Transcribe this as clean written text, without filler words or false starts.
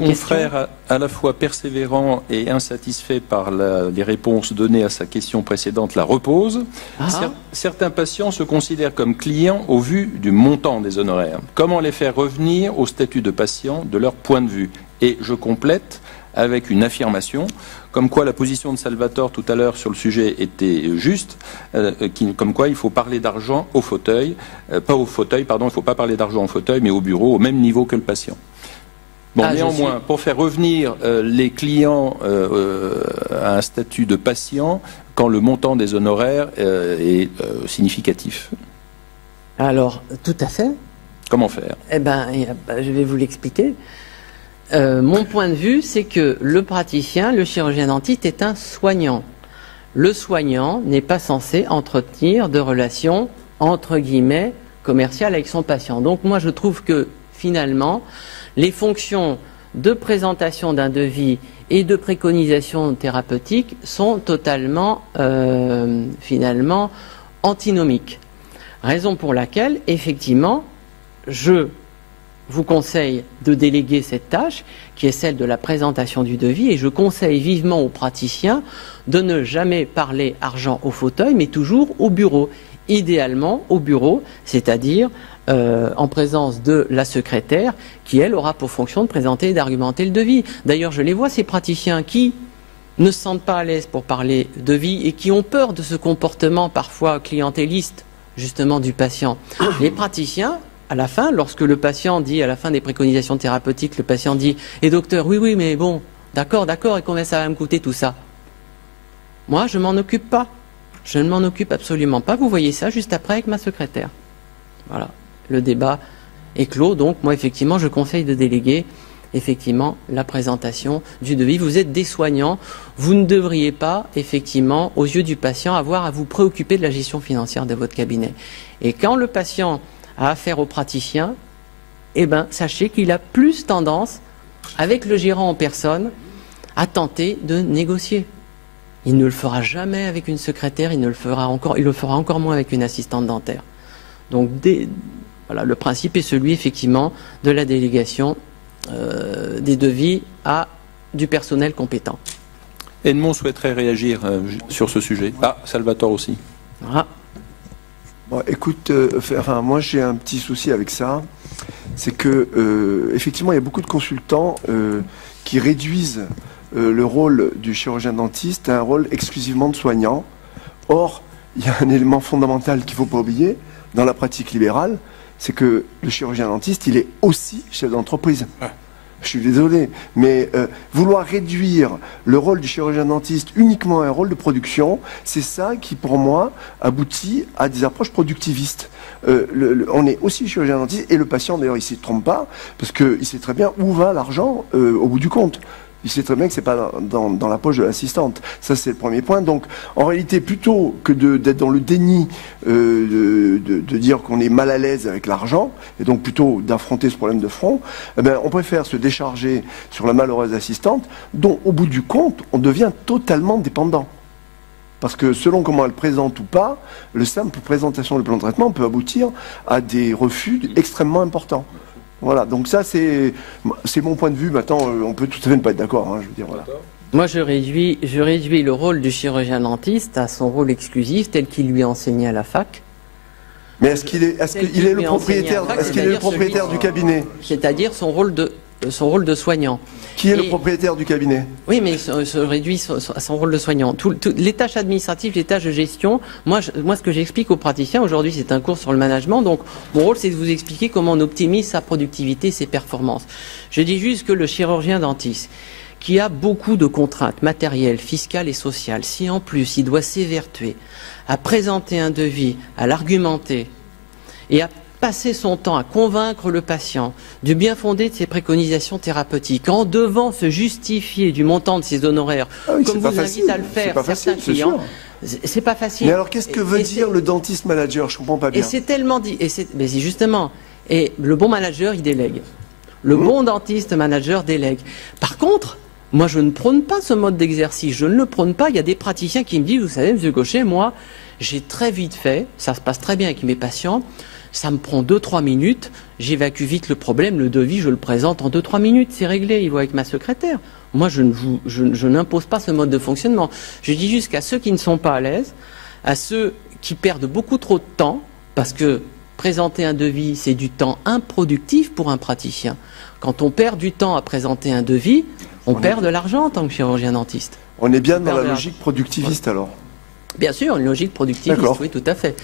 confrère à la fois persévérant et insatisfait par les réponses données à sa question précédente la repose. Certains patients se considèrent comme clients au vu du montant des honoraires. Comment les faire revenir au statut de patient de leur point de vue? Et je complète avec une affirmation, comme quoi la position de Salvatore tout à l'heure sur le sujet était juste, comme quoi il faut parler d'argent au fauteuil, pas au fauteuil, pardon, il ne faut pas parler d'argent au fauteuil, mais au bureau, au même niveau que le patient. Bon, néanmoins, pour faire revenir les clients à un statut de patient, quand le montant des honoraires est significatif. Alors, tout à fait. Comment faire? Eh bien, je vais vous l'expliquer. Mon point de vue, c'est que le praticien, le chirurgien dentiste est un soignant. Le soignant n'est pas censé entretenir de relations, entre guillemets, commerciales avec son patient. Donc moi, je trouve que, finalement, les fonctions de présentation d'un devis et de préconisation thérapeutique sont totalement, finalement, antinomiques. Raison pour laquelle, effectivement, je vous conseille de déléguer cette tâche, qui est celle de la présentation du devis, et je conseille vivement aux praticiens de ne jamais parler argent au fauteuil, mais toujours au bureau. Idéalement au bureau, c'est-à-dire en présence de la secrétaire, qui, elle, aura pour fonction de présenter et d'argumenter le devis. D'ailleurs, je les vois, ces praticiens qui ne se sentent pas à l'aise pour parler devis et qui ont peur de ce comportement parfois clientéliste, justement, du patient. Les praticiens, à la fin, lorsque le patient dit, à la fin des préconisations thérapeutiques, le patient dit « Et docteur, oui, mais bon, d'accord, et combien ça va me coûter tout ça ?» Moi, je m'en occupe pas. Je ne m'en occupe absolument pas. Vous voyez ça juste après avec ma secrétaire. Voilà, le débat est clos. Donc, moi, effectivement, je conseille de déléguer, effectivement, la présentation du devis. Vous êtes des soignants. Vous ne devriez pas, effectivement, aux yeux du patient, avoir à vous préoccuper de la gestion financière de votre cabinet. Et quand le patient a affaire au praticien, eh ben, sachez qu'il a plus tendance, avec le gérant en personne, à tenter de négocier. Il ne le fera jamais avec une secrétaire, il le fera encore moins avec une assistante dentaire. Donc, voilà, le principe est celui, effectivement, de la délégation des devis à du personnel compétent. Edmond souhaiterait réagir sur ce sujet. Ah, Salvatore aussi. Voilà. Bon, écoute, moi j'ai un petit souci avec ça, c'est que effectivement il y a beaucoup de consultants qui réduisent le rôle du chirurgien dentiste à un rôle exclusivement de soignant. Or, il y a un élément fondamental qu'il ne faut pas oublier dans la pratique libérale, c'est que le chirurgien dentiste, il est aussi chef d'entreprise. Je suis désolé, mais vouloir réduire le rôle du chirurgien dentiste uniquement à un rôle de production, c'est ça qui, pour moi, aboutit à des approches productivistes. On est aussi chirurgien dentiste, et le patient, d'ailleurs, il ne s'y trompe pas, parce qu'il sait très bien où va l'argent au bout du compte. Il sait très bien que ce n'est pas dans la poche de l'assistante. Ça, c'est le premier point. Donc, en réalité, plutôt que d'être dans le déni, de dire qu'on est mal à l'aise avec l'argent, et donc plutôt d'affronter ce problème de front, eh bien, on préfère se décharger sur la malheureuse assistante, dont, au bout du compte, on devient totalement dépendant. Parce que selon comment elle présente ou pas, le simple présentation du plan de traitement peut aboutir à des refus extrêmement importants. Voilà, donc ça c'est mon point de vue. Maintenant, on peut tout à fait ne pas être d'accord. Hein, je veux dire, voilà. Moi, je réduis le rôle du chirurgien dentiste à son rôle exclusif tel qu'il lui est enseigné à la fac. Mais est-ce qu'il est le propriétaire du cabinet? C'est-à-dire son rôle de soignant. Qui est le propriétaire du cabinet? Oui, mais il se réduit à son rôle de soignant. Les tâches administratives, les tâches de gestion, moi ce que j'explique aux praticiens, aujourd'hui c'est un cours sur le management, donc mon rôle c'est de vous expliquer comment on optimise sa productivité, ses performances. Je dis juste que le chirurgien dentiste, qui a beaucoup de contraintes matérielles, fiscales et sociales, si en plus il doit s'évertuer à présenter un devis, à l'argumenter et à passer son temps à convaincre le patient du bien fondé de ses préconisations thérapeutiques en devant se justifier du montant de ses honoraires, comme vous invite à le faire certains clients, c'est pas facile. Mais alors qu'est-ce que veut dire le dentiste manager? Je comprends pas bien. Et c'est tellement dit, mais c'est justement, et le bon manager il délègue, le bon dentiste manager délègue. Par contre, moi je ne prône pas ce mode d'exercice, je ne le prône pas. Il y a des praticiens qui me disent, vous savez, monsieur Gaucher, moi j'ai très vite fait, ça se passe très bien avec mes patients, Ça me prend 2-3 minutes, j'évacue vite le problème, le devis, je le présente en 2-3 minutes, c'est réglé, il voit avec ma secrétaire. Moi, je n'impose pas ce mode de fonctionnement. Je dis juste qu'à ceux qui ne sont pas à l'aise, à ceux qui perdent beaucoup trop de temps, parce que présenter un devis, c'est du temps improductif pour un praticien. Quand on perd du temps à présenter un devis, on perd de l'argent en tant que chirurgien dentiste. On est bien dans la logique productiviste alors. Bien sûr, une logique productiviste, oui, tout à fait.